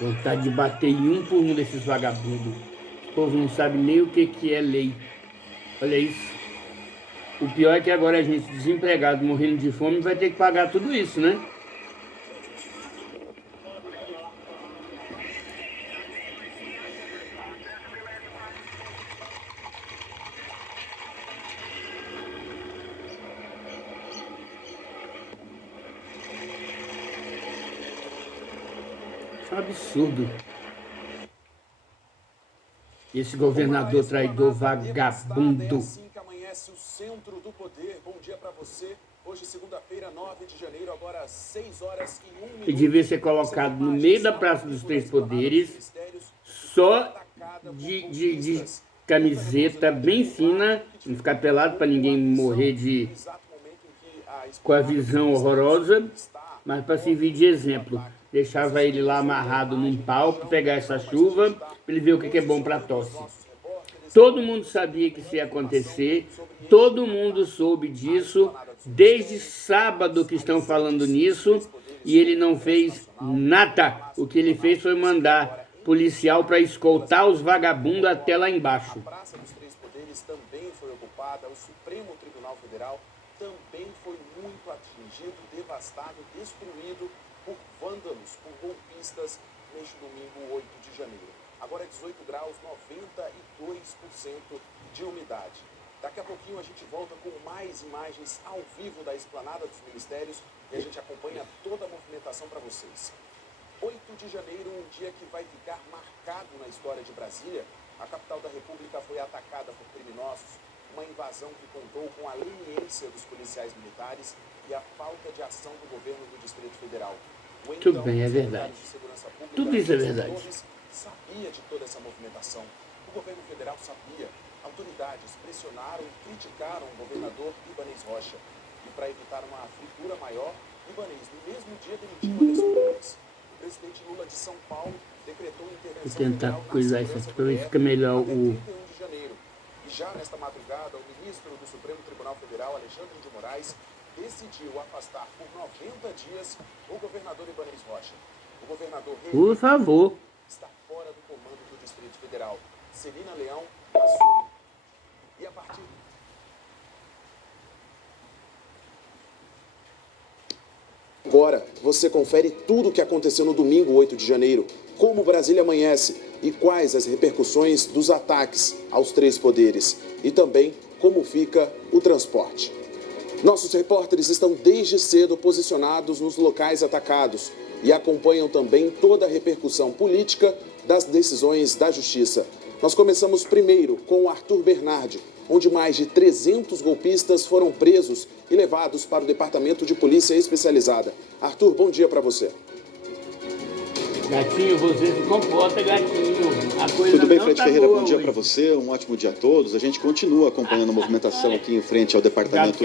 Vontade de bater em um por um desses vagabundos. O povo não sabe nem o que é lei. Olha isso. O pior é que agora a gente, desempregado, morrendo de fome, vai ter que pagar tudo isso, né? Isso é um absurdo. Esse governador traidor vagabundo. É assim que amanhece o centro do poder. Bom dia para você. Hoje, segunda-feira, 9 de janeiro, agora 6 horas e 1 minuto. Ele devia ser colocado no meio da Praça dos Três Poderes, só de camiseta bem fina, não ficar pelado para ninguém morrer com a visão horrorosa, mas para servir de exemplo. Deixava ele lá amarrado num pau para pegar essa chuva, para ele ver o que é bom para tosse. Todo mundo sabia que isso ia acontecer, todo mundo soube disso, desde sábado que estão falando nisso, e ele não fez nada. O que ele fez foi mandar policial para escoltar os vagabundos até lá embaixo. A Praça dos Três Poderes também foi ocupada, o Supremo Tribunal Federal também foi muito atingido, devastado, destruído por vândalos, por golpistas neste domingo 8 de janeiro. Agora é 18 graus, 92% de umidade. Daqui a pouquinho a gente volta com mais imagens ao vivo da esplanada dos ministérios e a gente acompanha toda a movimentação para vocês. 8 de janeiro, um dia que vai ficar marcado na história de Brasília. A capital da República foi atacada por criminosos, uma invasão que contou com a leniência dos policiais militares e a falta de ação do governo do Distrito Federal. Tudo bem, é verdade. Tudo isso é verdade. Sabia de toda essa movimentação. O governo federal sabia. Autoridades pressionaram e criticaram o governador Ibanez Rocha. E para evitar uma fritura maior, Ibanez, no mesmo dia, demitiu Anderson Torres. O presidente Lula de São Paulo decretou intervenção Vou tentar federal coisar isso aqui para ver se fica melhor o... 31 de janeiro. E já nesta madrugada, o ministro do Supremo Tribunal Federal, Alexandre de Moraes, decidiu afastar por 90 dias o governador Ibanez Rocha. O governador Por favor. está fora do comando do Distrito Federal. Celina Leão assume. E a partir... Agora, você confere tudo o que aconteceu no domingo 8 de janeiro, como Brasília amanhece e quais as repercussões dos ataques aos três poderes e também como fica o transporte. Nossos repórteres estão desde cedo posicionados nos locais atacados e acompanham também toda a repercussão política das decisões da Justiça. Nós começamos primeiro com Arthur Bernardi, onde mais de 300 golpistas foram presos e levados para o Departamento de Polícia Especializada. Arthur, bom dia para você. Gatinho, você se comporta, gatinho. A coisa Tudo bem, não Fred tá Ferreira? boa Bom dia hoje. para você, um ótimo dia a todos. A gente continua acompanhando a movimentação aqui em frente ao Departamento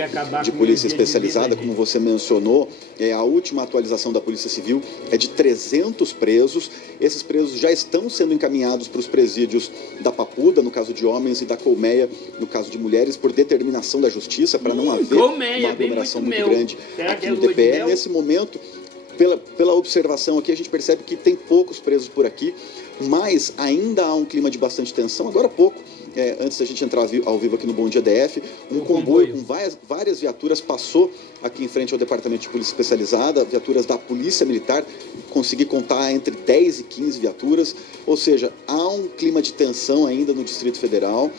de Polícia Especializada, como você mencionou. A última atualização da Polícia Civil é de 300 presos. Esses presos já estão sendo encaminhados para os presídios da Papuda, no caso de homens, e da Colmeia, no caso de mulheres, por determinação da Justiça, para não haver Colmeia, uma aglomeração muito muito grande Será aqui que é no lua de DPE. mel? Nesse momento, pela observação aqui, a gente percebe que tem poucos presos por aqui, mas ainda há um clima de bastante tensão. Agora há pouco, antes da gente entrar ao vivo aqui no Bom Dia DF, um comboio com várias viaturas passou aqui em frente ao Departamento de Polícia Especializada, viaturas da Polícia Militar, consegui contar entre 10 e 15 viaturas, ou seja, há um clima de tensão ainda no Distrito Federal,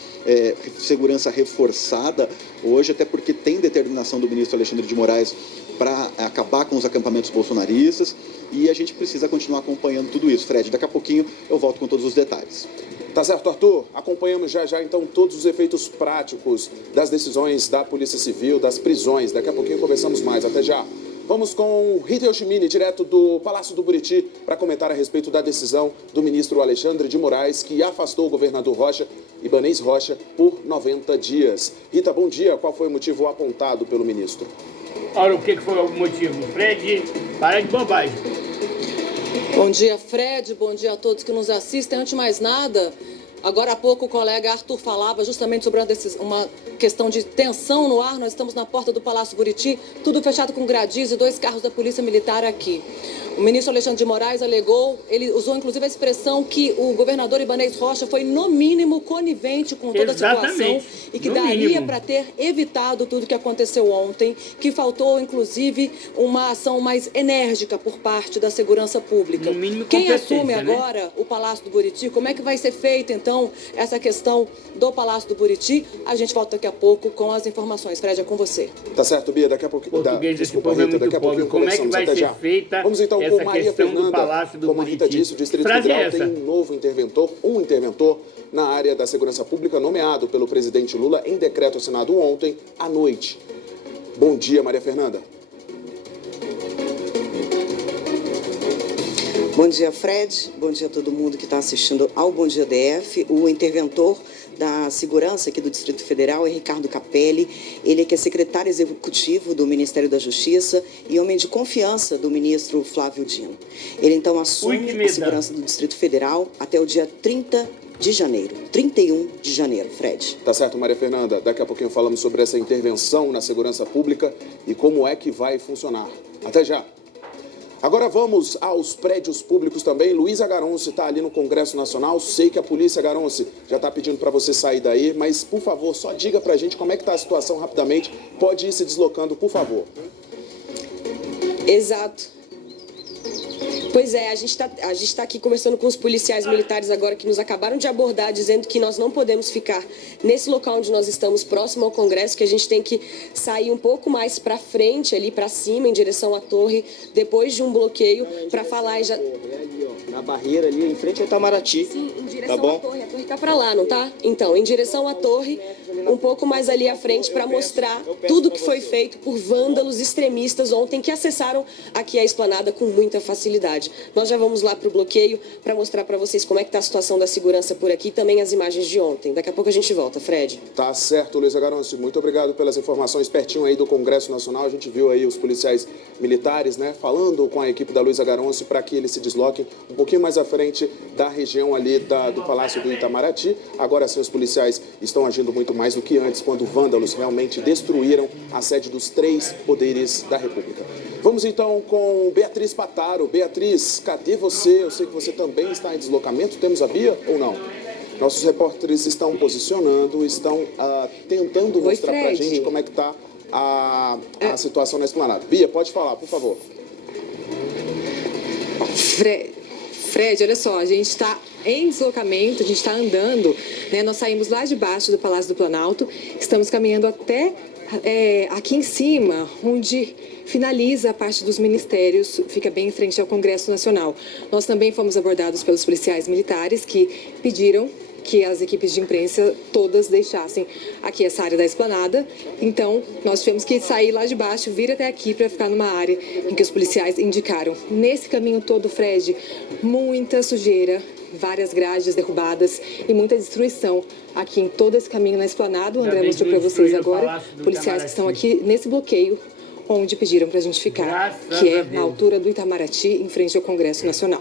segurança reforçada hoje, até porque tem determinação do ministro Alexandre de Moraes para acabar com os acampamentos bolsonaristas, e a gente precisa continuar acompanhando tudo isso. Fred, daqui a pouquinho eu volto com todos os detalhes. Tá certo, Arthur. Acompanhamos já então todos os efeitos práticos das decisões da Polícia Civil, das prisões. Daqui a pouquinho conversamos mais. Até já. Vamos com Rita Yoshimini, direto do Palácio do Buriti, para comentar a respeito da decisão do ministro Alexandre de Moraes, que afastou o governador Ibanez Rocha, por 90 dias. Rita, bom dia. Qual foi o motivo apontado pelo ministro? Olha, o que foi o motivo? Fred, para de bobagem. Bom dia, Fred. Bom dia a todos que nos assistem. Antes de mais nada, Agora há pouco o colega Arthur falava justamente sobre uma questão de tensão no ar. Nós estamos na porta do Palácio Buriti, tudo fechado com gradis e 2 carros da Polícia Militar aqui. O ministro Alexandre de Moraes alegou, ele usou inclusive a expressão que o governador Ibanez Rocha foi no mínimo conivente com toda a situação e que daria para ter evitado tudo que aconteceu ontem, que faltou inclusive uma ação mais enérgica por parte da segurança pública. Quem assume agora o Palácio do Buriti, como é que vai ser feita então essa questão do Palácio do Buriti? A gente volta daqui a pouco com as informações. Fred, é com você. Tá certo, Bia, daqui a pouco. Português desse povo é muito pobre. Como é que vai ser feita Vamos então essa com Maria questão Fernanda, do Palácio do como a Buriti? Rita disse, o Distrito Federal tem um novo interventor, na área da segurança pública, nomeado pelo presidente Lula em decreto assinado ontem à noite. Bom dia, Maria Fernanda. Bom dia, Fred. Bom dia a todo mundo que está assistindo ao Bom Dia DF. O interventor da segurança aqui do Distrito Federal é Ricardo Capelli. Ele que é secretário executivo do Ministério da Justiça e homem de confiança do ministro Flávio Dino. Ele então assume a segurança do Distrito Federal até o dia 30 de janeiro, 31 de janeiro, Fred. Tá certo, Maria Fernanda. Daqui a pouquinho falamos sobre essa intervenção na segurança pública e como é que vai funcionar. Até já. Agora vamos aos prédios públicos também. Luísa Garonce está ali no Congresso Nacional. Sei que a polícia, Garonce, já está pedindo para você sair daí, mas, por favor, só diga para a gente como é que está a situação rapidamente. Pode ir se deslocando, por favor. Exato. Pois é, a gente tá aqui conversando com os policiais militares agora que nos acabaram de abordar, dizendo que nós não podemos ficar nesse local onde nós estamos, próximo ao Congresso, que a gente tem que sair um pouco mais para frente, ali para cima, em direção à torre, depois de um bloqueio, para falar e já... Na barreira ali, em frente ao Itamaraty. Sim, em direção à torre. A torre tá para lá, não tá? Então, em direção à torre, um pouco mais ali à frente, para mostrar tudo que foi feito por vândalos extremistas ontem, que acessaram aqui a esplanada com muita facilidade. Nós já vamos lá para o bloqueio para mostrar para vocês como é que está a situação da segurança por aqui e também as imagens de ontem. Daqui a pouco a gente volta, Fred. Tá certo, Luísa Garonce. Muito obrigado pelas informações pertinho aí do Congresso Nacional. A gente viu aí os policiais militares, né, falando com a equipe da Luísa Garonce para que eles se desloquem um pouquinho mais à frente da região ali do Palácio do Itamaraty. Agora sim, os policiais estão agindo muito mais do que antes, quando vândalos realmente destruíram a sede dos 3 poderes da República. Vamos então com Beatriz Pataro. Beatriz, cadê você? Eu sei que você também está em deslocamento. Temos a Bia ou não? Nossos repórteres estão posicionando, estão tentando mostrar pra gente como é que está a situação na esplanada. Bia, pode falar, por favor. Fred, olha só, a gente está em deslocamento, a gente está andando, né? Nós saímos lá de baixo do Palácio do Planalto, estamos caminhando até aqui em cima, onde finaliza a parte dos ministérios, fica bem em frente ao Congresso Nacional. Nós também fomos abordados pelos policiais militares que pediram que as equipes de imprensa todas deixassem aqui essa área da esplanada. Então, nós tivemos que sair lá de baixo, vir até aqui para ficar numa área em que os policiais indicaram. Nesse caminho todo, Fred, muita sujeira, várias grades derrubadas e muita destruição aqui em todo esse caminho na esplanada. O André mostrou para vocês agora, policiais que estão aqui nesse bloqueio, onde pediram para a gente ficar, que é na altura do Itamaraty, em frente ao Congresso Nacional.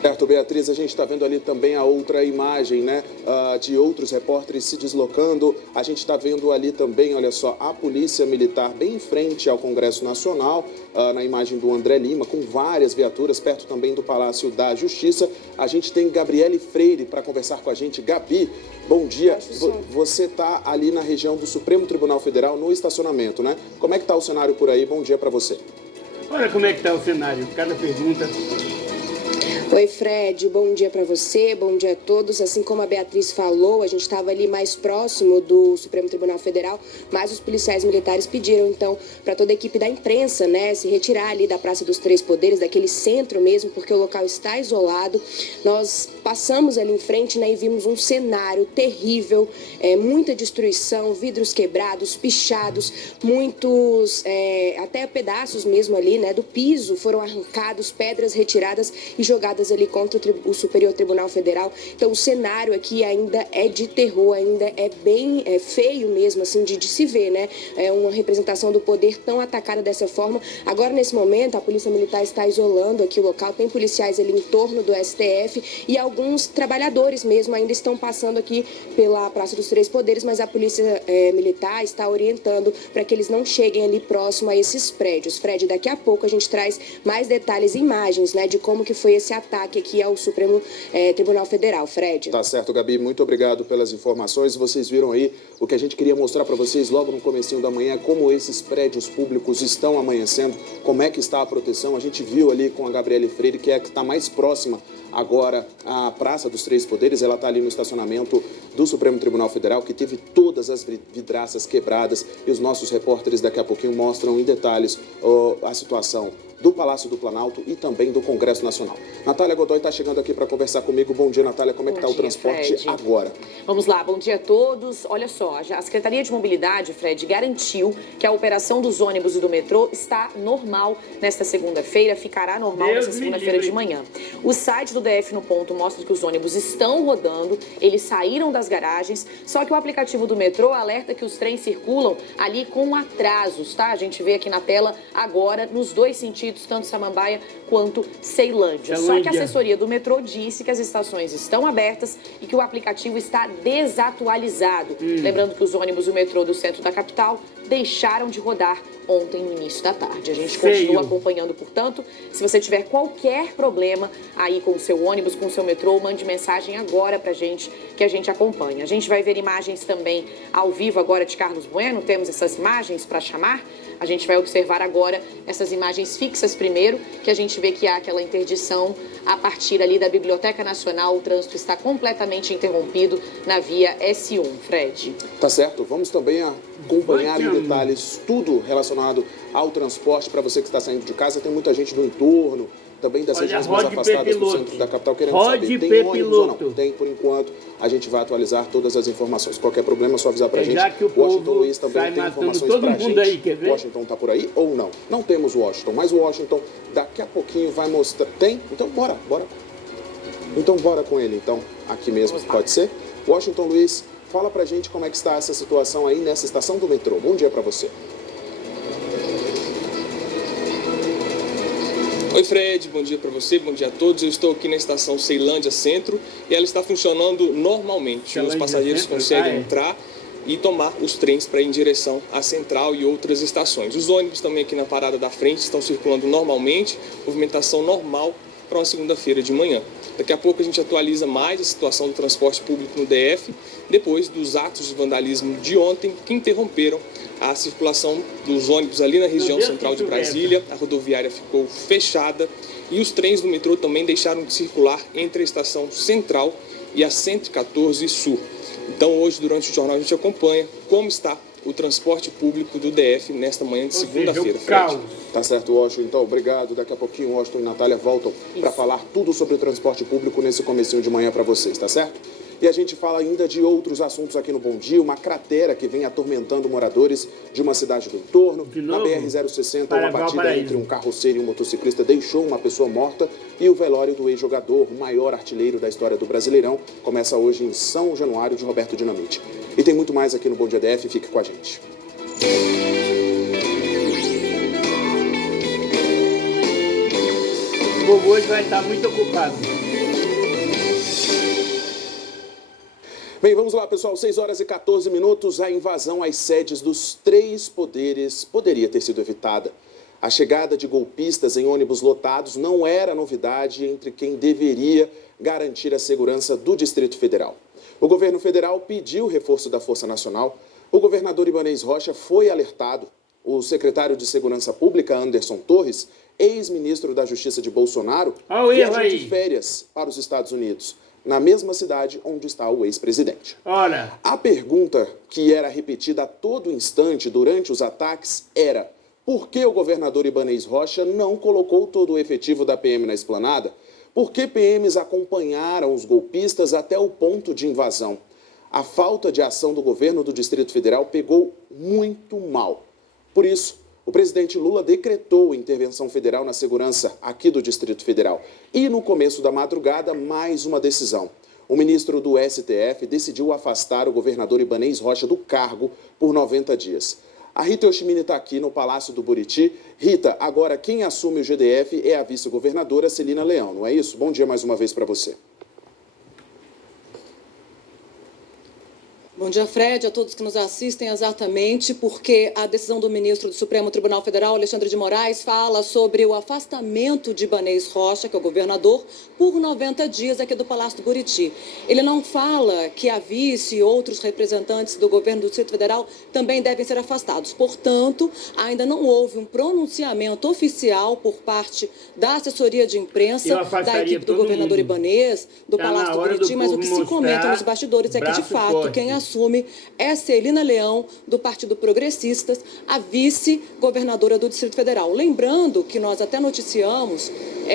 Certo, Beatriz, a gente está vendo ali também a outra imagem, né, de outros repórteres se deslocando. A gente está vendo ali também, olha só, a Polícia Militar bem em frente ao Congresso Nacional, na imagem do André Lima, com várias viaturas, perto também do Palácio da Justiça. A gente tem Gabriele Freire para conversar com a gente. Gabi, bom dia. Você está ali na região do Supremo Tribunal Federal, no estacionamento, né? Como é que está o cenário por aí? Bom dia para você. Olha como é que está o cenário, cada pergunta... Oi, Fred, bom dia para você, bom dia a todos. Assim como a Beatriz falou, a gente estava ali mais próximo do Supremo Tribunal Federal, mas os policiais militares pediram, então, para toda a equipe da imprensa, né, se retirar ali da Praça dos Três Poderes, daquele centro mesmo, porque o local está isolado. Nós passamos ali em frente, né, e vimos um cenário terrível, muita destruição, vidros quebrados, pichados, muitos, até pedaços mesmo ali, né, do piso foram arrancados, pedras retiradas e jogadas armadas ali contra o Superior Tribunal Federal. Então o cenário aqui ainda é de terror, ainda é bem feio mesmo, assim, de se ver, né? É uma representação do poder tão atacada dessa forma. Agora, nesse momento, a Polícia Militar está isolando aqui o local, tem policiais ali em torno do STF e alguns trabalhadores mesmo ainda estão passando aqui pela Praça dos Três Poderes, mas a Polícia Militar está orientando para que eles não cheguem ali próximo a esses prédios. Fred, daqui a pouco a gente traz mais detalhes e imagens, né, de como que foi esse ataque aqui ao Supremo Tribunal Federal. Fred. Tá certo, Gabi, muito obrigado pelas informações. Vocês viram aí o que a gente queria mostrar para vocês logo no comecinho da manhã, como esses prédios públicos estão amanhecendo, como é que está a proteção. A gente viu ali com a Gabriele Freire, que é a que está mais próxima agora à Praça dos Três Poderes. Ela está ali no estacionamento do Supremo Tribunal Federal, que teve todas as vidraças quebradas, e os nossos repórteres daqui a pouquinho mostram em detalhes a situação do Palácio do Planalto e também do Congresso Nacional. Natália Godoy está chegando aqui para conversar comigo. Bom dia, Natália. Como é que está o transporte Fred. Agora? Vamos lá, bom dia a todos. Olha só, a Secretaria de Mobilidade, Fred, garantiu que a operação dos ônibus e do metrô está normal nesta segunda-feira, ficará normal nesta segunda-feira de manhã. O site do DF no Ponto mostra que os ônibus estão rodando, eles saíram das garagens, só que o aplicativo do metrô alerta que os trens circulam ali com atrasos, tá? A gente vê aqui na tela agora, nos dois sentidos, tanto Samambaia quanto Ceilândia. Só que a assessoria do metrô disse que as estações estão abertas e que o aplicativo está desatualizado. Lembrando que os ônibus e o metrô do centro da capital deixaram de rodar ontem no início da tarde. A gente continua acompanhando, portanto. Se você tiver qualquer problema aí com o seu ônibus, com o seu metrô, mande mensagem agora pra gente, que a gente acompanha. A gente vai ver imagens também ao vivo agora de Carlos Bueno. Temos essas imagens para chamar. A gente vai observar agora essas imagens fixas primeiro, que a gente vê que há aquela interdição a partir ali da Biblioteca Nacional. O trânsito está completamente interrompido na via S1, Fred. Tá certo. Vamos também acompanhar em detalhes tudo relacionado ao transporte para você que está saindo de casa. Tem muita gente do entorno, também das regiões mais afastadas do centro da capital, querendo saber, tem ônibus ou não? Tem, por enquanto. A gente vai atualizar todas as informações. Qualquer problema é só avisar pra gente. O Washington Luiz também tem informações pra gente. Aí, quer ver? Washington tá por aí ou não? Não temos Washington, mas o Washington daqui a pouquinho vai mostrar. Tem? Então bora. Então bora com ele, então. Aqui mesmo, pode ser? Washington Luiz, fala pra gente como é que está essa situação aí nessa estação do metrô. Bom dia pra você. Oi Fred, bom dia para você, bom dia a todos. Eu estou aqui na estação Ceilândia Centro e ela está funcionando normalmente. Os passageiros conseguem entrar e tomar os trens para ir em direção à Central e outras estações. Os ônibus também aqui na parada da frente estão circulando normalmente, movimentação normal para uma segunda-feira de manhã. Daqui a pouco a gente atualiza mais a situação do transporte público no DF, depois dos atos de vandalismo de ontem que interromperam a circulação dos ônibus ali na região central de Brasília. A rodoviária ficou fechada e os trens do metrô também deixaram de circular entre a estação Central e a 114 Sul. Então hoje, durante o jornal, a gente acompanha como está o transporte público do DF nesta manhã de segunda-feira. Tá certo, Washington. Então, obrigado. Daqui a pouquinho, Washington e Natália voltam para falar tudo sobre o transporte público nesse comecinho de manhã para vocês, tá certo? E a gente fala ainda de outros assuntos aqui no Bom Dia, uma cratera que vem atormentando moradores de uma cidade do entorno. Na BR-060, uma batida entre um carroceiro e um motociclista deixou uma pessoa morta e o velório do ex-jogador, o maior artilheiro da história do Brasileirão, começa hoje em São Januário de Roberto Dinamite. E tem muito mais aqui no Bom Dia DF, fique com a gente. O Bobo hoje vai estar muito ocupado. Bem, vamos lá, pessoal. 6 horas e 14 minutos. A invasão às sedes dos três poderes poderia ter sido evitada. A chegada de golpistas em ônibus lotados não era novidade entre quem deveria garantir a segurança do Distrito Federal. O governo federal pediu reforço da Força Nacional. O governador Ibanez Rocha foi alertado. O secretário de Segurança Pública, Anderson Torres, ex-ministro da Justiça de Bolsonaro, viajou de férias para os Estados Unidos, na mesma cidade onde está o ex-presidente. A pergunta que era repetida a todo instante durante os ataques era: por que o governador Ibanez Rocha não colocou todo o efetivo da PM na esplanada? Por que PMs acompanharam os golpistas até o ponto de invasão? A falta de ação do governo do Distrito Federal pegou muito mal. Por isso, O presidente Lula decretou intervenção federal na segurança aqui do Distrito Federal. E no começo da madrugada, mais uma decisão. O ministro do STF decidiu afastar o governador Ibanez Rocha do cargo por 90 dias. A Rita Yoshimine está aqui no Palácio do Buriti. Rita, agora quem assume o GDF é a vice-governadora Celina Leão, não é isso? Bom dia mais uma vez para você. Bom dia, Fred, a todos que nos assistem, exatamente porque a decisão do ministro do Supremo Tribunal Federal, Alexandre de Moraes, fala sobre o afastamento de Ibanez Rocha, que é o governador, por 90 dias aqui do Palácio do Buriti. Ele não fala que a vice e outros representantes do governo do Distrito Federal também devem ser afastados. Portanto, ainda não houve um pronunciamento oficial por parte da assessoria de imprensa, da equipe do governador Ibanez, do Palácio do Buriti, mas o que se comenta nos bastidores é que, de fato, quem assume é Celina Leão, do Partido Progressistas, a vice-governadora do Distrito Federal. Lembrando que nós até noticiamos,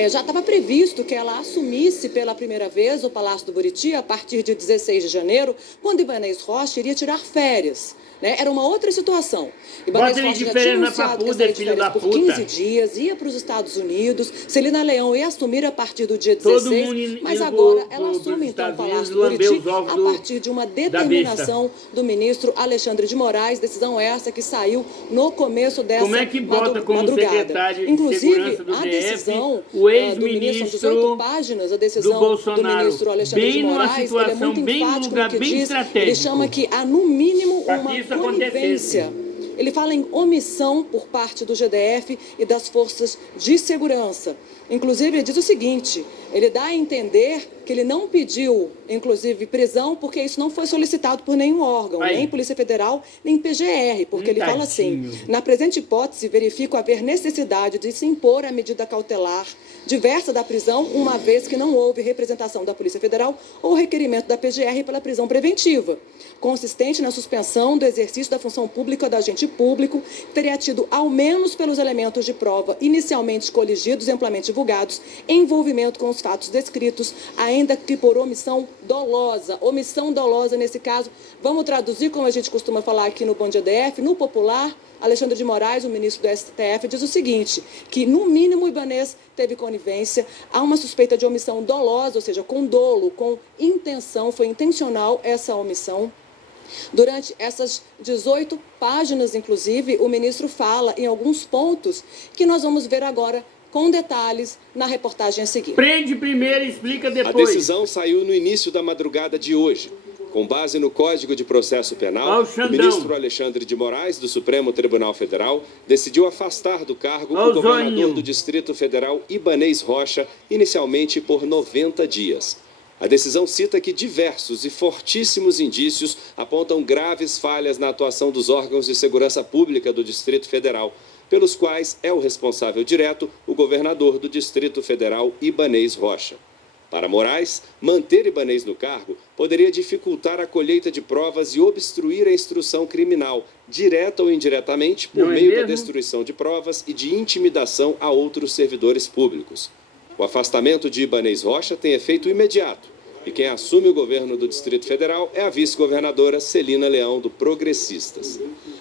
já estava previsto que ela assumisse pela primeira vez o Palácio do Buriti a partir de 16 de janeiro, quando Ibanez Rocha iria tirar férias. Era uma outra situação. Ibanez Rocha já tinha anunciado que estaria de férias por 15 dias, ia para os Estados Unidos. Celina Leão ia assumir a partir do dia 16, mas agora ela assume então o Palácio do Buriti a partir de uma determinação do ministro Alexandre de Moraes. Decisão essa que saiu no começo dessa madrugada. Como é que bota como secretário de segurança do DF o ex-ministro 18 páginas, a decisão do ministro Alexandre de Moraes, ele é muito enfático no que diz. Ele chama que há no mínimo uma conivência. Ele fala em omissão por parte do GDF e das forças de segurança. Inclusive, ele diz o seguinte, ele dá a entender que ele não pediu, inclusive, prisão, porque isso não foi solicitado por nenhum órgão, nem Polícia Federal, nem PGR, porque ele fala assim, na presente hipótese, verifico haver necessidade de se impor a medida cautelar diversa da prisão, uma vez que não houve representação da Polícia Federal ou requerimento da PGR pela prisão preventiva, consistente na suspensão do exercício da função pública do agente público, teria tido, ao menos pelos elementos de prova inicialmente coligidos e amplamente divulgados, envolvimento com os fatos descritos, ainda que por omissão dolosa. Omissão dolosa, nesse caso, vamos traduzir como a gente costuma falar aqui no Bom Dia DF, no popular. Alexandre de Moraes, o ministro do STF, diz o seguinte, que no mínimo o Ibanez teve conivência, há uma suspeita de omissão dolosa, ou seja, com dolo, com intenção, foi intencional essa omissão. Durante essas 18 páginas, inclusive, o ministro fala em alguns pontos que nós vamos ver agora com detalhes na reportagem a seguir. Prende primeiro e explica depois. A decisão saiu no início da madrugada de hoje. Com base no Código de Processo Penal, o ministro Alexandre de Moraes, do Supremo Tribunal Federal, decidiu afastar do cargo o governador do Distrito Federal, Ibanez Rocha, inicialmente por 90 dias. A decisão cita que diversos e fortíssimos indícios apontam graves falhas na atuação dos órgãos de segurança pública do Distrito Federal, pelos quais é o responsável direto o governador do Distrito Federal, Ibanez Rocha. Para Moraes, manter Ibanez no cargo poderia dificultar a colheita de provas e obstruir a instrução criminal, direta ou indiretamente, por meio da destruição de provas e de intimidação a outros servidores públicos. O afastamento de Ibanez Rocha tem efeito imediato e quem assume o governo do Distrito Federal é a vice-governadora Celina Leão, do Progressistas.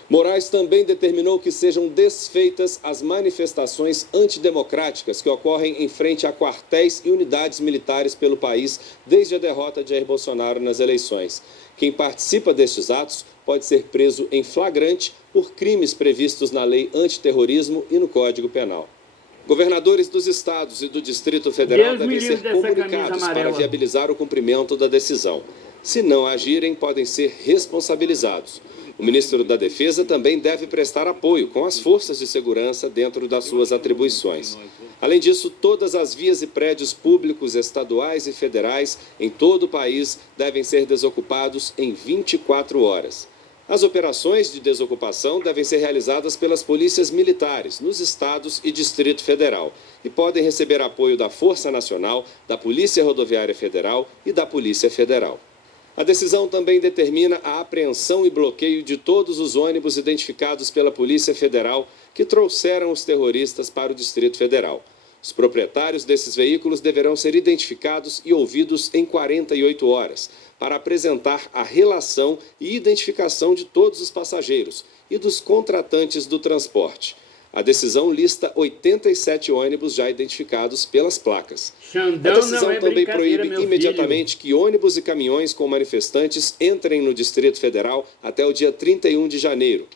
Moraes também determinou que sejam desfeitas as manifestações antidemocráticas que ocorrem em frente a quartéis e unidades militares pelo país desde a derrota de Jair Bolsonaro nas eleições. Quem participa destes atos pode ser preso em flagrante por crimes previstos na Lei Antiterrorismo e no Código Penal. Governadores dos estados e do Distrito Federal devem ser comunicados para viabilizar o cumprimento da decisão. Se não agirem, podem ser responsabilizados. O ministro da Defesa também deve prestar apoio com as forças de segurança dentro das suas atribuições. Além disso, todas as vias e prédios públicos estaduais e federais em todo o país devem ser desocupados em 24 horas. As operações de desocupação devem ser realizadas pelas polícias militares nos estados e Distrito Federal e podem receber apoio da Força Nacional, da Polícia Rodoviária Federal e da Polícia Federal. A decisão também determina a apreensão e bloqueio de todos os ônibus identificados pela Polícia Federal que trouxeram os terroristas para o Distrito Federal. Os proprietários desses veículos deverão ser identificados e ouvidos em 48 horas para apresentar a relação e identificação de todos os passageiros e dos contratantes do transporte. A decisão lista 87 ônibus já identificados pelas placas. Xandão A decisão não é também brincadeira, proíbe meu imediatamente que ônibus e caminhões com manifestantes entrem no Distrito Federal até o dia 31 de janeiro.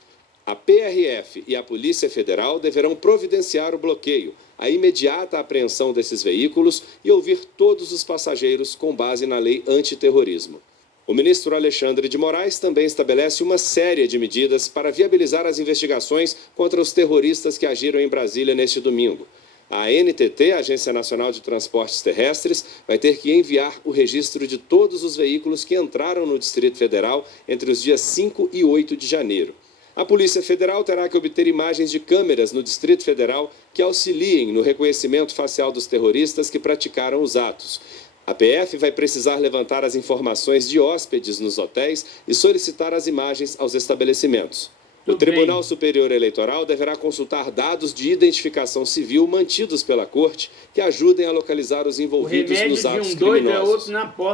A PRF e a Polícia Federal deverão providenciar o bloqueio, a imediata apreensão desses veículos e ouvir todos os passageiros com base na lei antiterrorismo. O ministro Alexandre de Moraes também estabelece uma série de medidas para viabilizar as investigações contra os terroristas que agiram em Brasília neste domingo. A ANTT, Agência Nacional de Transportes Terrestres, vai ter que enviar o registro de todos os veículos que entraram no Distrito Federal entre os dias 5 e 8 de janeiro. A Polícia Federal terá que obter imagens de câmeras no Distrito Federal que auxiliem no reconhecimento facial dos terroristas que praticaram os atos. A PF vai precisar levantar as informações de hóspedes nos hotéis e solicitar as imagens aos estabelecimentos. O Tribunal Superior Eleitoral deverá consultar dados de identificação civil mantidos pela Corte que ajudem a localizar os envolvidos nos atos criminosos.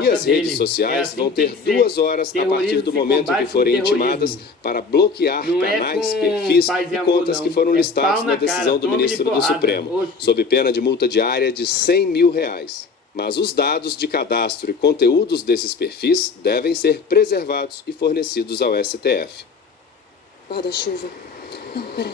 E as redes sociais vão ter 2 horas a partir do momento que forem intimadas para bloquear canais, perfis e contas que foram listados na decisão do ministro do Supremo, sob pena de multa diária de R$100 mil. Mas os dados de cadastro e conteúdos desses perfis devem ser preservados e fornecidos ao STF. Guarda-chuva. Não, peraí.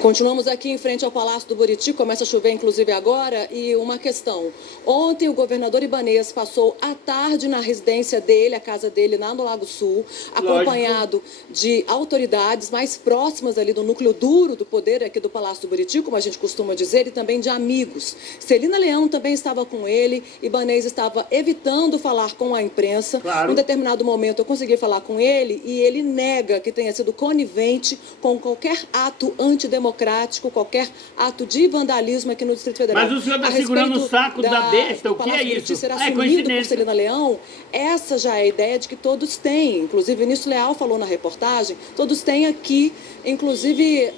Continuamos aqui em frente ao Palácio do Buriti, começa a chover inclusive agora, e uma questão. Ontem o governador Ibanez passou a tarde na residência dele, a casa dele lá no Lago Sul, acompanhado de autoridades mais próximas ali do núcleo duro do poder aqui do Palácio do Buriti, como a gente costuma dizer, e também de amigos. Celina Leão também estava com ele, Ibanez estava evitando falar com a imprensa. Em um determinado momento eu consegui falar com ele e ele nega que tenha sido conivente com qualquer ato antidemocrático, qualquer ato de vandalismo aqui no Distrito Federal. Mas o senhor está segurando o saco da besta, o que é isso? É coincidência. Por Celina Leão, essa já é a ideia de que todos têm, inclusive o Vinícius Leal falou na reportagem, todos têm aqui, inclusive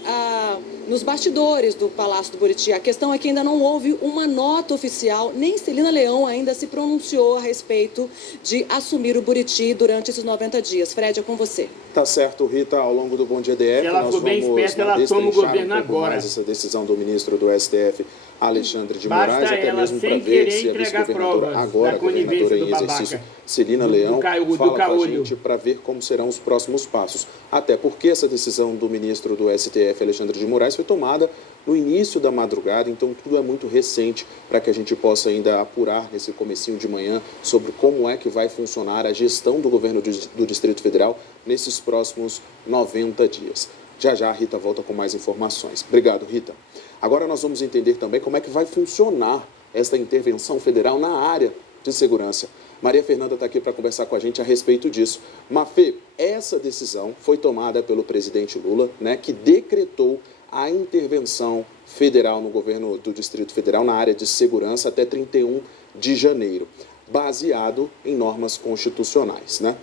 nos bastidores do Palácio do Buriti. A questão é que ainda não houve uma nota oficial, nem Celina Leão ainda se pronunciou a respeito de assumir o Buriti durante esses 90 dias. Fred, é com você. Tá certo, Rita, ao longo do Bom Dia DF, se ela nós for bem esperta, ela toma o governo agora. Mais essa decisão do ministro do STF, Alexandre de Moraes, basta até mesmo para ver se a vice-governadora, agora governadora em exercício, Celina Leão, fala com a gente para ver como serão os próximos passos. Até porque essa decisão do ministro do STF, Alexandre de Moraes, foi tomada no início da madrugada, então tudo é muito recente para que a gente possa ainda apurar nesse comecinho de manhã sobre como é que vai funcionar a gestão do governo do Distrito Federal nesses próximos 90 dias. Já já a Rita volta com mais informações. Obrigado, Rita. Agora nós vamos entender também como é que vai funcionar esta intervenção federal na área de segurança. Maria Fernanda está aqui para conversar com a gente a respeito disso. Mafê, essa decisão foi tomada pelo presidente Lula, né, que decretou a intervenção federal no governo do Distrito Federal na área de segurança até 31 de janeiro, baseado em normas constitucionais, né?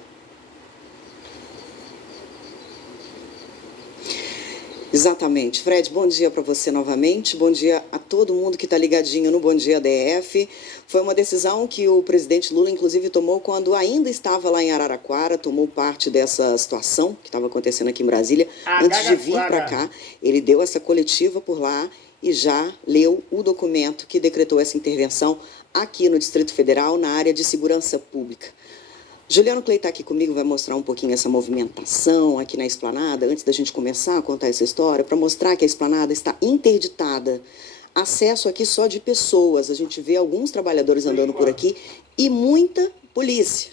Exatamente. Fred, bom dia para você novamente. Bom dia a todo mundo que está ligadinho no Bom Dia DF. Foi uma decisão que o presidente Lula, inclusive, tomou quando ainda estava lá em Araraquara, tomou parte dessa situação que estava acontecendo aqui em Brasília. Antes de vir para cá, ele deu essa coletiva por lá e já leu o documento que decretou essa intervenção aqui no Distrito Federal, na área de segurança pública. Juliano Clay está aqui comigo, vai mostrar um pouquinho essa movimentação aqui na Esplanada, antes da gente começar a contar essa história, para mostrar que a Esplanada está interditada. Acesso aqui só de pessoas, a gente vê alguns trabalhadores andando por aqui e muita polícia,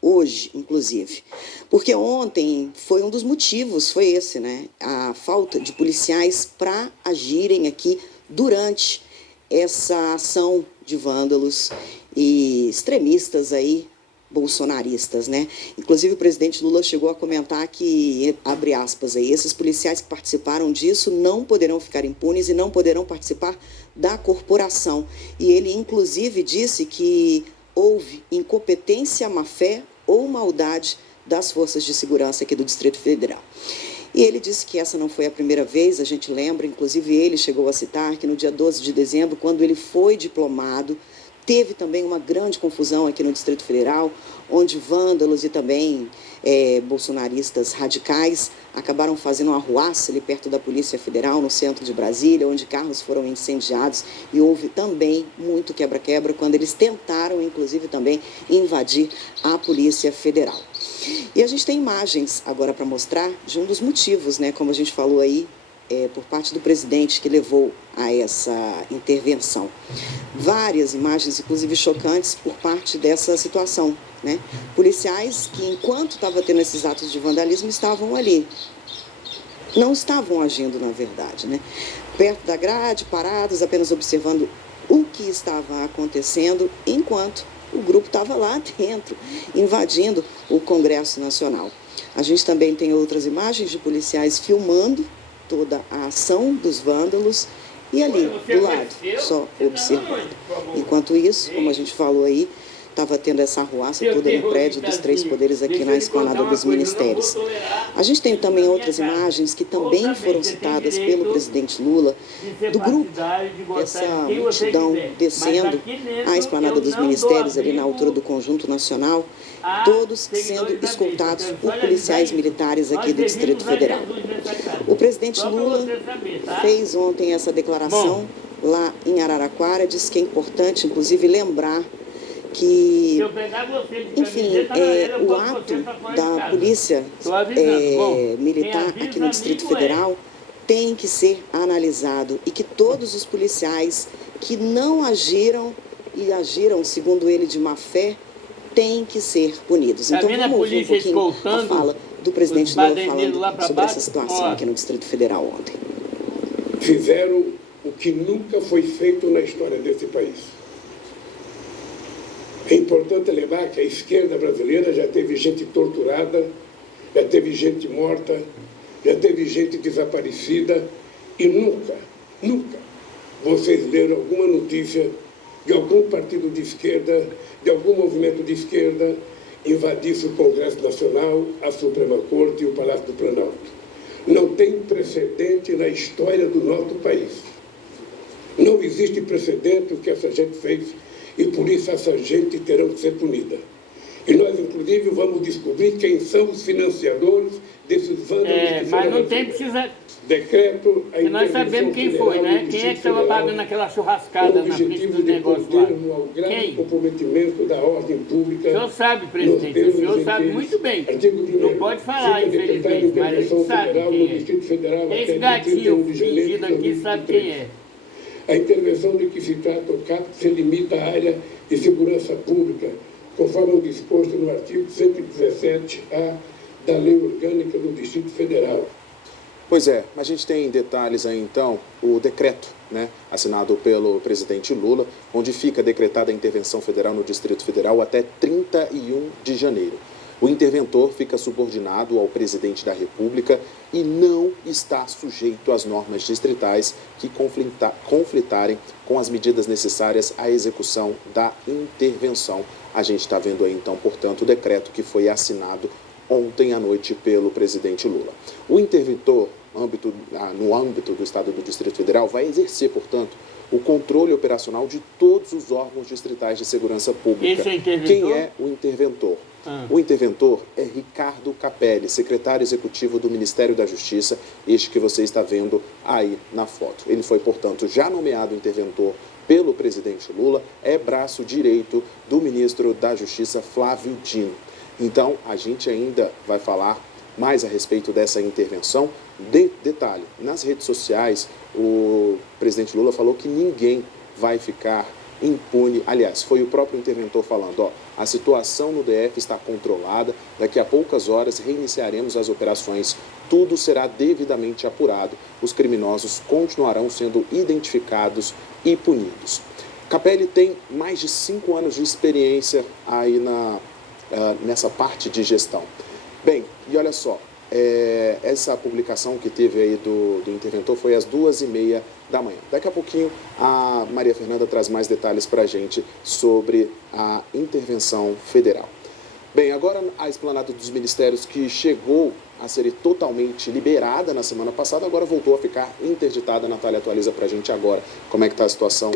hoje, inclusive. Porque ontem foi um dos motivos, foi esse, né? A falta de policiais para agirem aqui durante essa ação de vândalos e extremistas aí, bolsonaristas, né? Inclusive o presidente Lula chegou a comentar que, abre aspas aí, esses policiais que participaram disso não poderão ficar impunes e não poderão participar da corporação. E ele inclusive disse que houve incompetência, má-fé ou maldade das forças de segurança aqui do Distrito Federal. E ele disse que essa não foi a primeira vez, a gente lembra, inclusive ele chegou a citar que no dia 12 de dezembro, quando ele foi diplomado, Teve também uma grande confusão aqui no Distrito Federal, onde vândalos e também bolsonaristas radicais acabaram fazendo uma arruaça ali perto da Polícia Federal, no centro de Brasília, onde carros foram incendiados e houve também muito quebra-quebra quando eles tentaram, inclusive, também invadir a Polícia Federal. E a gente tem imagens agora para mostrar de um dos motivos, né, como a gente falou aí, por parte do presidente que levou a essa intervenção. Várias imagens, inclusive chocantes, por parte dessa situação, né? Policiais que, enquanto estava tendo esses atos de vandalismo, estavam ali. Não estavam agindo, na verdade, né? Perto da grade, parados, apenas observando o que estava acontecendo, enquanto o grupo estava lá dentro, invadindo o Congresso Nacional. A gente também tem outras imagens de policiais filmando toda a ação dos vândalos e ali, do lado, só observando. Enquanto isso, como a gente falou aí, estava tendo essa arruaça toda no prédio dos Três Poderes aqui na Esplanada dos Ministérios. A gente tem também outras imagens que também foram citadas pelo presidente Lula, do grupo, essa multidão descendo a Esplanada dos Ministérios, ali na altura do Conjunto Nacional, todos sendo escoltados por policiais militares aqui do Distrito Federal. O presidente Lula fez ontem essa declaração lá em Araraquara, disse que é importante, inclusive, lembrar que, enfim, o ato da polícia militar aqui no Distrito Federal tem que ser analisado e que todos os policiais que não agiram e agiram, segundo ele, de má fé, têm que ser punidos. Então vamos ouvir um pouquinho a fala do presidente Lula falando sobre essa situação aqui no Distrito Federal ontem. Fizeram o que nunca foi feito na história desse país. É importante lembrar que a esquerda brasileira já teve gente torturada, já teve gente morta, já teve gente desaparecida e nunca vocês leram alguma notícia de algum partido de esquerda, de algum movimento de esquerda invadisse o Congresso Nacional, a Suprema Corte e o Palácio do Planalto. Não tem precedente na história do nosso país. Não existe precedente o que essa gente fez e por isso essa gente terá que ser punida. E nós, inclusive, vamos descobrir quem são os financiadores desses vândalos. Mas não tem, precisa... Decreto... E nós sabemos quem foi, né? Quem é que estava pagando aquela churrascada na frente dos negócios lá? Quem? Comprometimento da ordem pública. O senhor sabe, presidente, o senhor sabe muito bem. Não pode falar, infelizmente, mas a gente sabe quem é. Esse gatinho fingido aqui sabe quem é. A intervenção de que se trata o CAP se limita à área de segurança pública, conforme o disposto no artigo 117-A da Lei Orgânica do Distrito Federal. Pois é, a gente tem detalhes aí então, o decreto, né, assinado pelo presidente Lula, onde fica decretada a intervenção federal no Distrito Federal até 31 de janeiro. O interventor fica subordinado ao presidente da República e não está sujeito às normas distritais que conflitarem com as medidas necessárias à execução da intervenção. A gente está vendo aí então, portanto, o decreto que foi assinado ontem à noite pelo presidente Lula. O interventor, no âmbito do Estado do Distrito Federal, vai exercer, portanto, o controle operacional de todos os órgãos distritais de segurança pública. Esse é interventor? Quem é o interventor? O interventor é Ricardo Capelli, secretário executivo do Ministério da Justiça, este que você está vendo aí na foto. Ele foi, portanto, já nomeado interventor pelo presidente Lula, é braço direito do ministro da Justiça, Flávio Dino. Então, a gente ainda vai falar mais a respeito dessa intervenção. Detalhe, nas redes sociais, o presidente Lula falou que ninguém vai ficar impune. Aliás, foi o próprio interventor falando, a situação no DF está controlada, daqui a poucas horas reiniciaremos as operações, tudo será devidamente apurado, os criminosos continuarão sendo identificados e punidos. Capelli tem mais de 5 anos de experiência aí nessa parte de gestão. Bem, e olha só, essa publicação que teve aí do interventor foi às 2h30 da manhã. Daqui a pouquinho a Maria Fernanda traz mais detalhes para a gente sobre a intervenção federal. Bem, agora a Esplanada dos Ministérios, que chegou a ser totalmente liberada na semana passada, agora voltou a ficar interditada. A Natália atualiza para a gente agora como é que está a situação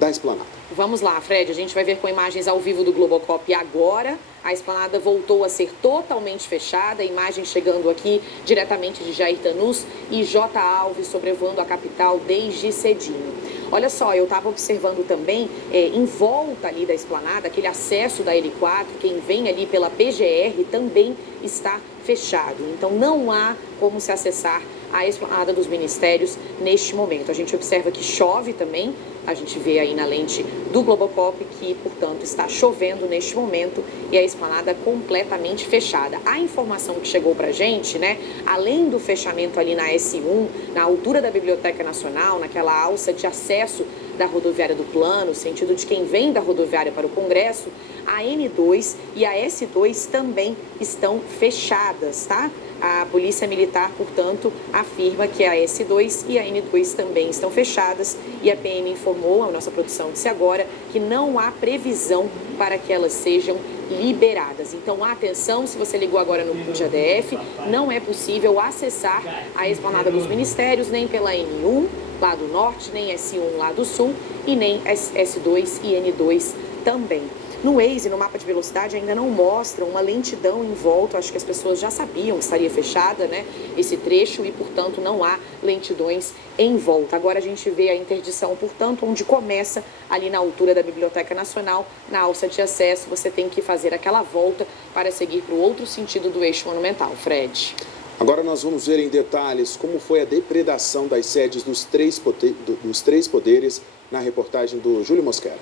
da esplanada. Vamos lá, Fred, a gente vai ver com imagens ao vivo do Globocop agora. A esplanada voltou a ser totalmente fechada, imagem chegando aqui diretamente de Jair Tanús e J. Alves sobrevoando a capital desde cedinho. Olha só, eu estava observando também, em volta ali da esplanada, aquele acesso da L4, quem vem ali pela PGR também está fechado. Então não há como se acessar a esplanada dos ministérios neste momento. A gente observa que chove também, a gente vê aí na lente do Globocop que, portanto, está chovendo neste momento e a esplanada completamente fechada. A informação que chegou pra gente, né, além do fechamento ali na S1, na altura da Biblioteca Nacional, naquela alça de acesso da rodoviária do Plano, sentido de quem vem da rodoviária para o Congresso, a N2 e a S2 também estão fechadas, tá? A Polícia Militar, portanto, afirma que a S2 e a N2 também estão fechadas e a PM informou, a nossa produção disse agora, que não há previsão para que elas sejam liberadas. Então, atenção, se você ligou agora no Bom Dia DF, não é possível acessar a esplanada dos ministérios, nem pela N1, lá do norte, nem S1 lá do sul e nem S2 e N2 também. No Waze, no mapa de velocidade, ainda não mostra uma lentidão em volta. Acho que as pessoas já sabiam que estaria fechada, né, esse trecho e, portanto, não há lentidões em volta. Agora a gente vê a interdição, portanto, onde começa ali na altura da Biblioteca Nacional, na alça de acesso, você tem que fazer aquela volta para seguir para o outro sentido do eixo monumental. Fred. Agora nós vamos ver em detalhes como foi a depredação das sedes dos três poderes na reportagem do Júlio Mosquera.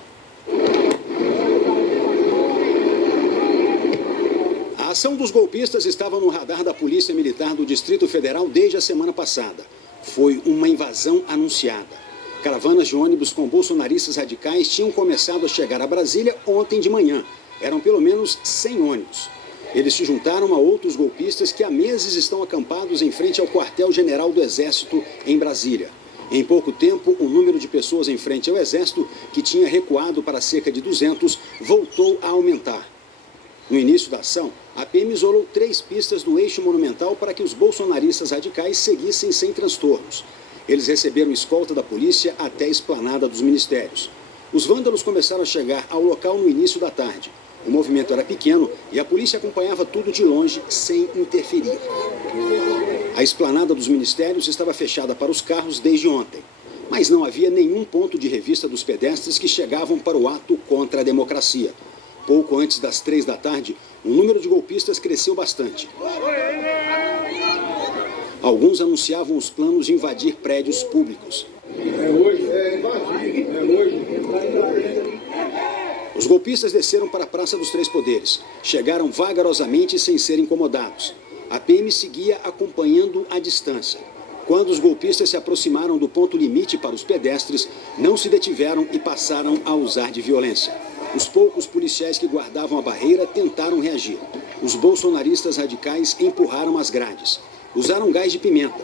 A ação dos golpistas estava no radar da Polícia Militar do Distrito Federal desde a semana passada. Foi uma invasão anunciada. Caravanas de ônibus com bolsonaristas radicais tinham começado a chegar a Brasília ontem de manhã. Eram pelo menos 100 ônibus. Eles se juntaram a outros golpistas que há meses estão acampados em frente ao quartel-general do Exército em Brasília. Em pouco tempo, o número de pessoas em frente ao Exército, que tinha recuado para cerca de 200, voltou a aumentar. No início da ação, a PM isolou 3 pistas do eixo monumental para que os bolsonaristas radicais seguissem sem transtornos. Eles receberam escolta da polícia até a esplanada dos ministérios. Os vândalos começaram a chegar ao local no início da tarde. O movimento era pequeno e a polícia acompanhava tudo de longe, sem interferir. A esplanada dos ministérios estava fechada para os carros desde ontem. Mas não havia nenhum ponto de revista dos pedestres que chegavam para o ato contra a democracia. Pouco antes das 3 da tarde, o número de golpistas cresceu bastante. Alguns anunciavam os planos de invadir prédios públicos. Os golpistas desceram para a Praça dos Três Poderes. Chegaram vagarosamente sem ser incomodados. A PM seguia acompanhando à distância. Quando os golpistas se aproximaram do ponto limite para os pedestres, não se detiveram e passaram a usar de violência. Os poucos policiais que guardavam a barreira tentaram reagir. Os bolsonaristas radicais empurraram as grades. Usaram gás de pimenta.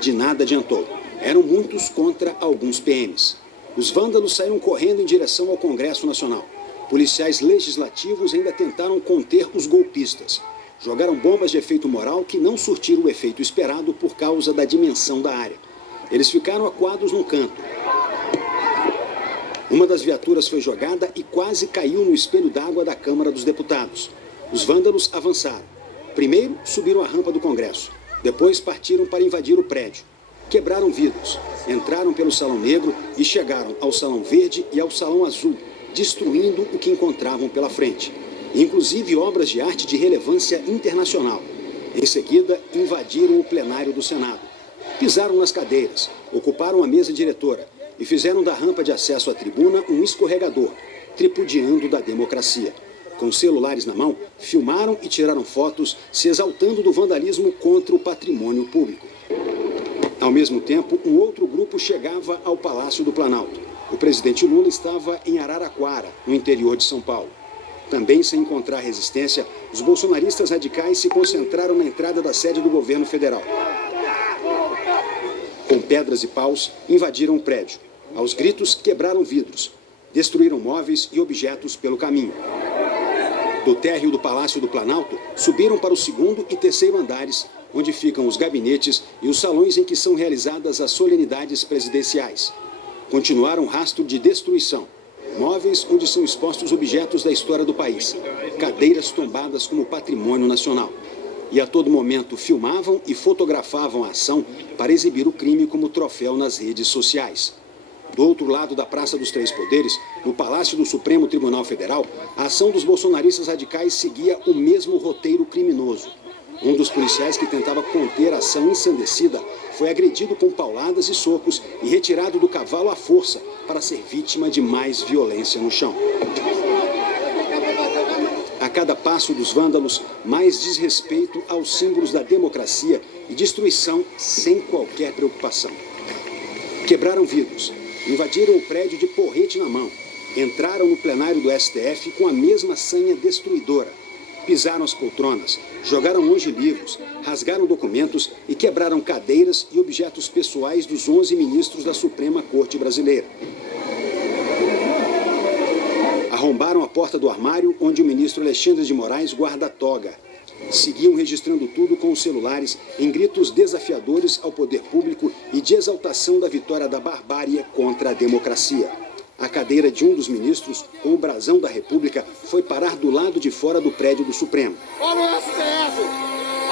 De nada adiantou. Eram muitos contra alguns PMs. Os vândalos saíram correndo em direção ao Congresso Nacional. Policiais legislativos ainda tentaram conter os golpistas. Jogaram bombas de efeito moral que não surtiram o efeito esperado por causa da dimensão da área. Eles ficaram acuados num canto. Uma das viaturas foi jogada e quase caiu no espelho d'água da Câmara dos Deputados. Os vândalos avançaram. Primeiro, subiram a rampa do Congresso. Depois, partiram para invadir o prédio. Quebraram vidros, entraram pelo Salão Negro e chegaram ao Salão Verde e ao Salão Azul, destruindo o que encontravam pela frente. Inclusive obras de arte de relevância internacional. Em seguida, invadiram o plenário do Senado. Pisaram nas cadeiras, ocuparam a mesa diretora e fizeram da rampa de acesso à tribuna um escorregador, tripudiando da democracia. Com celulares na mão, filmaram e tiraram fotos, se exaltando do vandalismo contra o patrimônio público. Ao mesmo tempo, um outro grupo chegava ao Palácio do Planalto. O presidente Lula estava em Araraquara, no interior de São Paulo. Também sem encontrar resistência, os bolsonaristas radicais se concentraram na entrada da sede do governo federal. Com pedras e paus, invadiram o prédio. Aos gritos, quebraram vidros. Destruíram móveis e objetos pelo caminho. Do térreo do Palácio do Planalto, subiram para o 2º e 3º andares, onde ficam os gabinetes e os salões em que são realizadas as solenidades presidenciais. continuaram rastro de destruição. Móveis onde são expostos objetos da história do país. Cadeiras tombadas como patrimônio nacional. E a todo momento filmavam e fotografavam a ação para exibir o crime como troféu nas redes sociais. Do outro lado da Praça dos Três Poderes, no Palácio do Supremo Tribunal Federal, a ação dos bolsonaristas radicais seguia o mesmo roteiro criminoso. Um dos policiais que tentava conter a ação ensandecida foi agredido com pauladas e socos e retirado do cavalo à força para ser vítima de mais violência no chão. A cada passo dos vândalos, mais desrespeito aos símbolos da democracia e destruição sem qualquer preocupação. Quebraram vidros, invadiram o prédio de porrete na mão, entraram no plenário do STF com a mesma sanha destruidora. Pisaram as poltronas, jogaram longe livros, rasgaram documentos e quebraram cadeiras e objetos pessoais dos 11 ministros da Suprema Corte Brasileira. Arrombaram a porta do armário onde o ministro Alexandre de Moraes guarda a toga. Seguiam registrando tudo com os celulares em gritos desafiadores ao poder público e de exaltação da vitória da barbárie contra a democracia. A cadeira de um dos ministros, com o brasão da República, foi parar do lado de fora do prédio do Supremo. Olha o STF!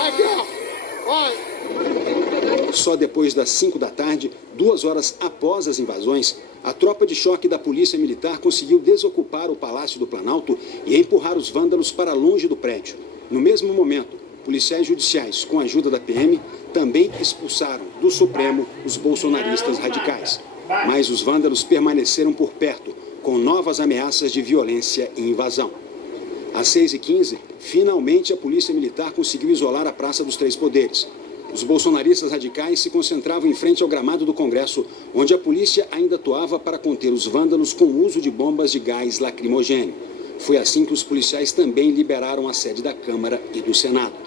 Aqui, ó! Olha! Só depois das 5 da tarde, 2 horas após as invasões, a tropa de choque da Polícia Militar conseguiu desocupar o Palácio do Planalto e empurrar os vândalos para longe do prédio. No mesmo momento, policiais judiciais, com a ajuda da PM, também expulsaram do Supremo os bolsonaristas radicais. Mas os vândalos permaneceram por perto, com novas ameaças de violência e invasão. Às 6h15, finalmente a Polícia Militar conseguiu isolar a Praça dos Três Poderes. Os bolsonaristas radicais se concentravam em frente ao gramado do Congresso, onde a polícia ainda atuava para conter os vândalos com o uso de bombas de gás lacrimogêneo. Foi assim que os policiais também liberaram a sede da Câmara e do Senado.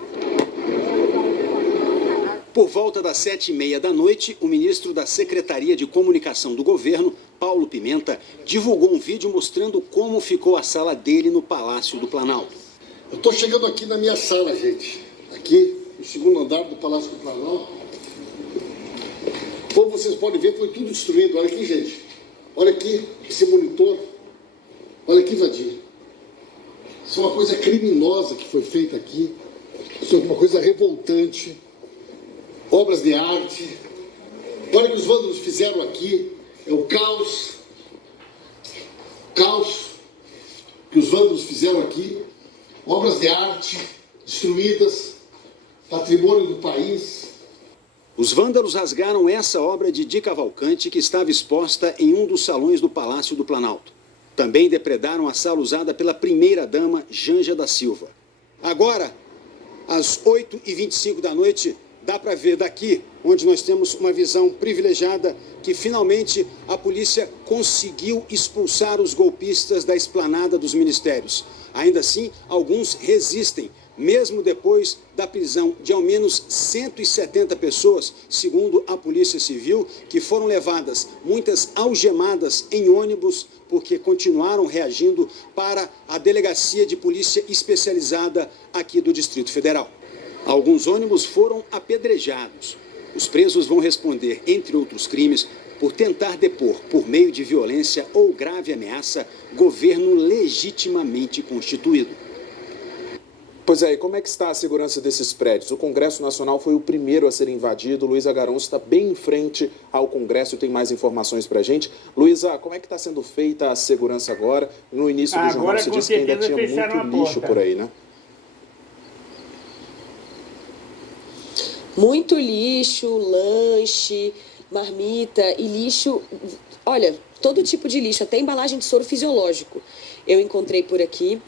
Por volta das 7h30 da noite, o ministro da Secretaria de Comunicação do Governo, Paulo Pimenta, divulgou um vídeo mostrando como ficou a sala dele no Palácio do Planalto. Eu estou chegando aqui na minha sala, gente. Aqui, no segundo andar do Palácio do Planalto. Como vocês podem ver, foi tudo destruído. Olha aqui, gente. Olha aqui, esse monitor. Olha aqui, Vadir. Isso é uma coisa criminosa que foi feita aqui. Isso é uma coisa revoltante. Obras de arte. Olha o que os vândalos fizeram aqui. É o caos. Caos que os vândalos fizeram aqui. Obras de arte destruídas. Patrimônio do país. Os vândalos rasgaram essa obra de Di Cavalcanti que estava exposta em um dos salões do Palácio do Planalto. Também depredaram a sala usada pela primeira-dama Janja da Silva. Agora, às 8h25 da noite, dá para ver daqui, onde nós temos uma visão privilegiada, que finalmente a polícia conseguiu expulsar os golpistas da esplanada dos ministérios. Ainda assim, alguns resistem, mesmo depois da prisão de ao menos 170 pessoas, segundo a Polícia Civil, que foram levadas, muitas algemadas em ônibus, porque continuaram reagindo para a Delegacia de Polícia Especializada aqui do Distrito Federal. Alguns ônibus foram apedrejados. Os presos vão responder, entre outros crimes, por tentar depor, por meio de violência ou grave ameaça, governo legitimamente constituído. Pois é, e como é que está a segurança desses prédios? O Congresso Nacional foi o primeiro a ser invadido. Luísa Garanço está bem em frente ao Congresso e tem mais informações para a gente. Luísa, como é que está sendo feita a segurança agora? No início do jornal você disse que ainda tinha muito lixo por aí, né? Muito lixo, lanche, marmita e lixo, olha, todo tipo de lixo, até embalagem de soro fisiológico eu encontrei por aqui.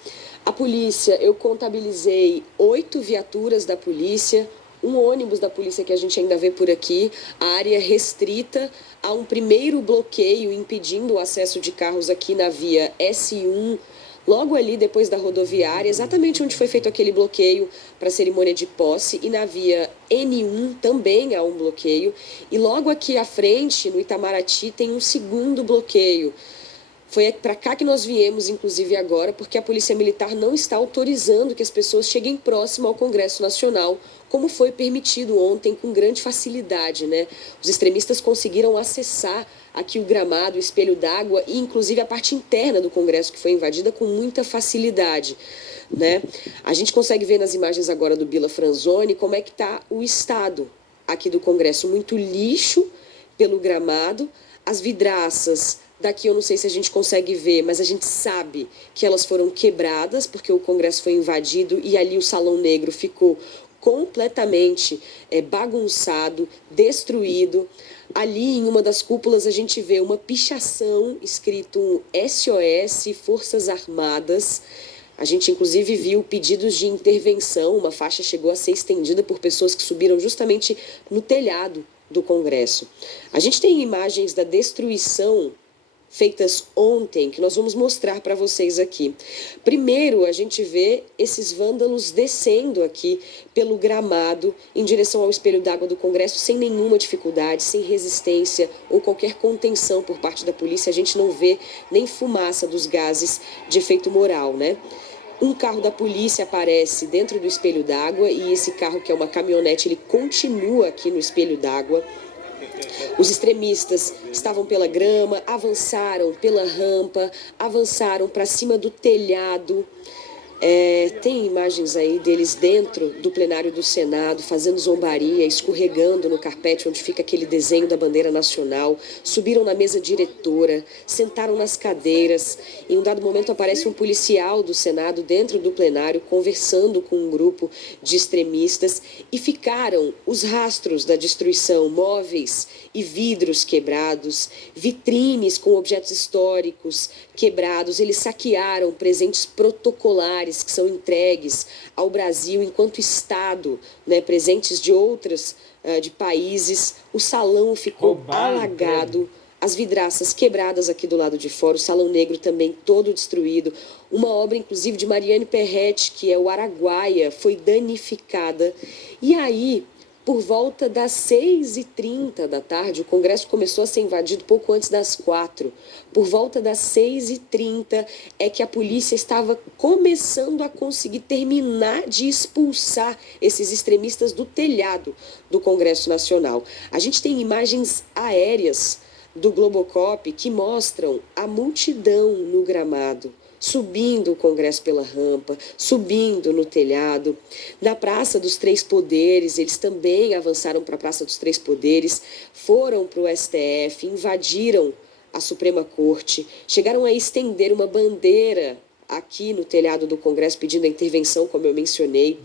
A polícia, eu contabilizei 8 viaturas da polícia, um ônibus da polícia que a gente ainda vê por aqui, a área restrita a um primeiro bloqueio impedindo o acesso de carros aqui na via S1, logo ali depois da rodoviária, exatamente onde foi feito aquele bloqueio para a cerimônia de posse, e na via N1 também há um bloqueio, e logo aqui à frente, no Itamaraty, tem um segundo bloqueio. Foi para cá que nós viemos, inclusive agora, porque a Polícia Militar não está autorizando que as pessoas cheguem próximo ao Congresso Nacional, como foi permitido ontem com grande facilidade, né? Os extremistas conseguiram acessar aqui o gramado, o espelho d'água e inclusive a parte interna do Congresso, que foi invadida com muita facilidade, né? A gente consegue ver nas imagens agora do Bila Franzoni como é que está o estado aqui do Congresso. Muito lixo pelo gramado, as vidraças daqui eu não sei se a gente consegue ver, mas a gente sabe que elas foram quebradas porque o Congresso foi invadido e ali o Salão Negro ficou completamente bagunçado, destruído. Ali em uma das cúpulas a gente vê uma pichação escrito SOS Forças Armadas. A gente inclusive viu pedidos de intervenção, uma faixa chegou a ser estendida por pessoas que subiram justamente no telhado do Congresso. A gente tem imagens da destruição feitas ontem, que nós vamos mostrar para vocês aqui. Primeiro, a gente vê esses vândalos descendo aqui pelo gramado em direção ao espelho d'água do Congresso sem nenhuma dificuldade, sem resistência ou qualquer contenção por parte da polícia. A gente não vê nem fumaça dos gases de efeito moral, né? Um carro da polícia aparece dentro do espelho d'água e esse carro, que é uma caminhonete, ele continua aqui no espelho d'água. Os extremistas estavam pela grama, avançaram pela rampa, avançaram para cima do telhado. Tem imagens aí deles dentro do plenário do Senado, fazendo zombaria, escorregando no carpete onde fica aquele desenho da bandeira nacional. Subiram na mesa diretora, sentaram nas cadeiras. Em um dado momento aparece um policial do Senado dentro do plenário, conversando com um grupo de extremistas. E ficaram os rastros da destruição, móveis e vidros quebrados, vitrines com objetos históricos quebrados. Eles saquearam presentes protocolares que são entregues ao Brasil enquanto Estado, né, presentes de outros de países. O salão ficou alagado, as vidraças quebradas aqui do lado de fora, o Salão Negro também todo destruído. Uma obra, inclusive, de Mariane Perretti, que é o Araguaia, foi danificada. E aí, por volta das 6h30 da tarde, o Congresso começou a ser invadido pouco antes das 4h. Por volta das 6h30 é que a polícia estava começando a conseguir terminar de expulsar esses extremistas do telhado do Congresso Nacional. A gente tem imagens aéreas do Globocop que mostram a multidão no gramado, subindo o Congresso pela rampa, subindo no telhado. Na Praça dos Três Poderes, eles também avançaram para a Praça dos Três Poderes, foram para o STF, invadiram a Suprema Corte, chegaram a estender uma bandeira aqui no telhado do Congresso pedindo a intervenção, como eu mencionei.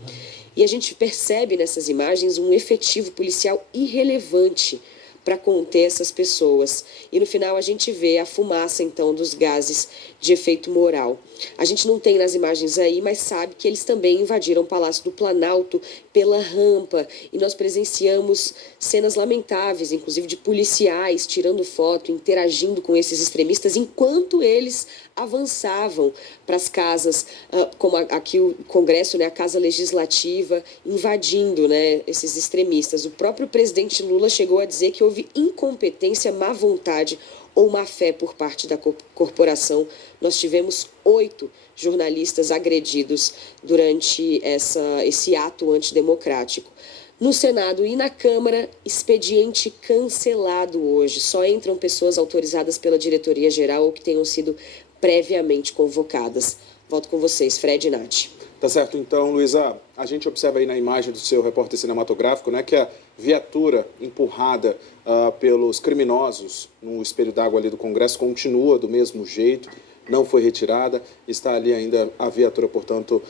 E a gente percebe nessas imagens um efetivo policial irrelevante para conter essas pessoas. E no final a gente vê a fumaça, então, dos gases de efeito moral. A gente não tem nas imagens aí, mas sabe que eles também invadiram o Palácio do Planalto pela rampa. E nós presenciamos cenas lamentáveis, inclusive de policiais tirando foto, interagindo com esses extremistas, enquanto eles avançavam para as casas, como aqui o Congresso, né, a Casa Legislativa, invadindo, né, esses extremistas. O próprio presidente Lula chegou a dizer que houve incompetência, má vontade ou má fé por parte da corporação. Nós tivemos 8 jornalistas agredidos durante esse ato antidemocrático. No Senado e na Câmara, expediente cancelado hoje. Só entram pessoas autorizadas pela diretoria-geral ou que tenham sido previamente convocadas. Volto com vocês, Fred e Nath. Tá certo, então, Luísa, a gente observa aí na imagem do seu repórter cinematográfico, né, que a viatura empurrada pelos criminosos no espelho d'água ali do Congresso continua do mesmo jeito, não foi retirada, está ali ainda a viatura, portanto,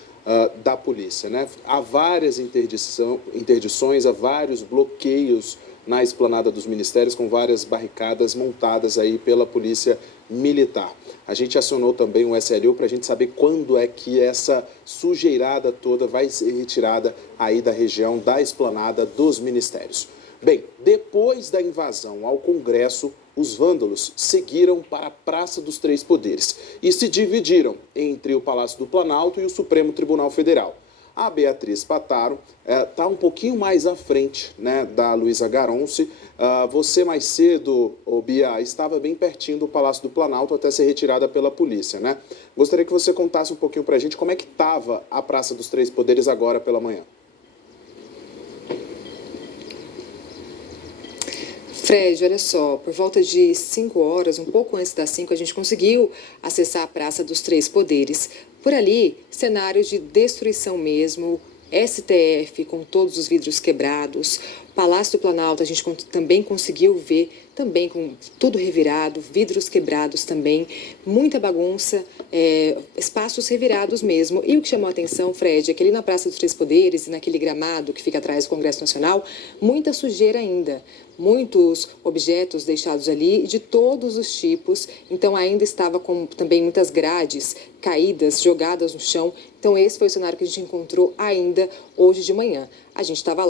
da polícia, né? Há várias interdições, há vários bloqueios na esplanada dos ministérios, com várias barricadas montadas aí pela polícia militar. A gente acionou também o SLU para a gente saber quando é que essa sujeirada toda vai ser retirada aí da região da esplanada dos ministérios. Bem, depois da invasão ao Congresso, os vândalos seguiram para a Praça dos Três Poderes e se dividiram entre o Palácio do Planalto e o Supremo Tribunal Federal. A Beatriz Pataro está um pouquinho mais à frente, né, da Luísa Garonce. Você mais cedo, Bia, estava bem pertinho do Palácio do Planalto até ser retirada pela polícia, né? Gostaria que você contasse um pouquinho para a gente como é que estava a Praça dos Três Poderes agora pela manhã. Fred, olha só, por volta de 5 horas, um pouco antes das 5, a gente conseguiu acessar a Praça dos Três Poderes. Por ali, cenários de destruição mesmo, STF com todos os vidros quebrados, Palácio do Planalto a gente também conseguiu ver, também com tudo revirado, vidros quebrados também, muita bagunça, espaços revirados mesmo. E o que chamou a atenção, Fred, é que ali na Praça dos Três Poderes e naquele gramado que fica atrás do Congresso Nacional, muita sujeira ainda. Muitos objetos deixados ali de todos os tipos, então ainda estava com também muitas grades caídas, jogadas no chão. Então esse foi o cenário que a gente encontrou ainda hoje de manhã. A gente estava lá